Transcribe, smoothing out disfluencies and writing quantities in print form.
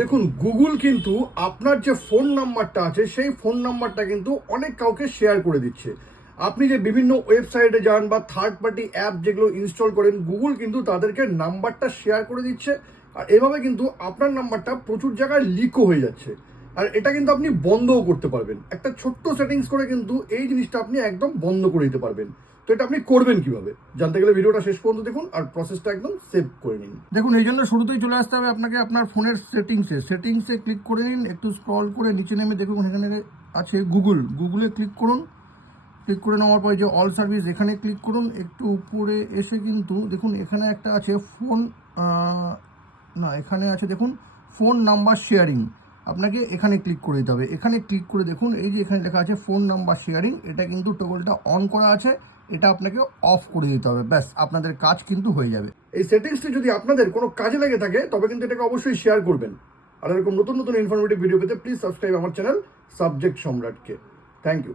দেখুন, গুগল কিন্তু আপনার যে ফোন নাম্বারটা আছে সেই ফোন নাম্বারটা কিন্তু অনেক কাউকে শেয়ার করে দিচ্ছে। আপনি যে বিভিন্ন ওয়েবসাইটে যান বা থার্ড পার্টি অ্যাপ যেগুলো ইনস্টল করেন, গুগল কিন্তু তাদেরকে নাম্বারটা শেয়ার করে দিচ্ছে। আর এভাবে কিন্তু আপনার নাম্বারটা প্রচুর জায়গায় লিকও হয়ে যাচ্ছে। আর এটা কিন্তু আপনি বন্ধও করতে পারবেন। একটা ছোট্ট সেটিংস করে কিন্তু এই জিনিসটা আপনি একদম বন্ধ করে দিতে পারবেন। তো এটা আপনি করবেন কিভাবে জানতে গেলে ভিডিওটা শেষ পর্যন্ত দেখুন আর প্রসেসটা একদম সেভ করে নিন। দেখুন, এই জন্য শুরুতেই চলে আসতে হবে আপনাকে আপনার ফোনের সেটিংসে ক্লিক করে নিন। একটু স্ক্রল করে নিচে নেমে দেখুন এখানে আছে গুগলে ক্লিক করুন। ক্লিক করে নেওয়ার পরে যে অল সার্ভিস এখানে ক্লিক করুন। একটু উপরে এসে কিন্তু দেখুন এখানে একটা আছে ফোন, না এখানে আছে দেখুন ফোন নাম্বার শেয়ারিং। আপনাকে এখানে ক্লিক করে দিতে হবে। এখানে ক্লিক করে দেখুন এই যে এখানে লেখা আছে ফোন নাম্বার শেয়ারিং, এটা কিন্তু টগলটা অন করা আছে, এটা আপনাকে অফ করে দিতে হবে। ব্যাস, আপনাদের কাজ কিন্তু হয়ে যাবে। এই সেটিংসটি যদি আপনাদের কোনো কাজে লেগে থাকে তবে কিন্তু এটাকে অবশ্যই শেয়ার করবেন। আর এরকম নতুন নতুন ইনফরমেটিভ ভিডিও পেতে প্লিজ সাবস্ক্রাইব আমার চ্যানেল সাবজেক্ট সম্রাটকে। Thank you.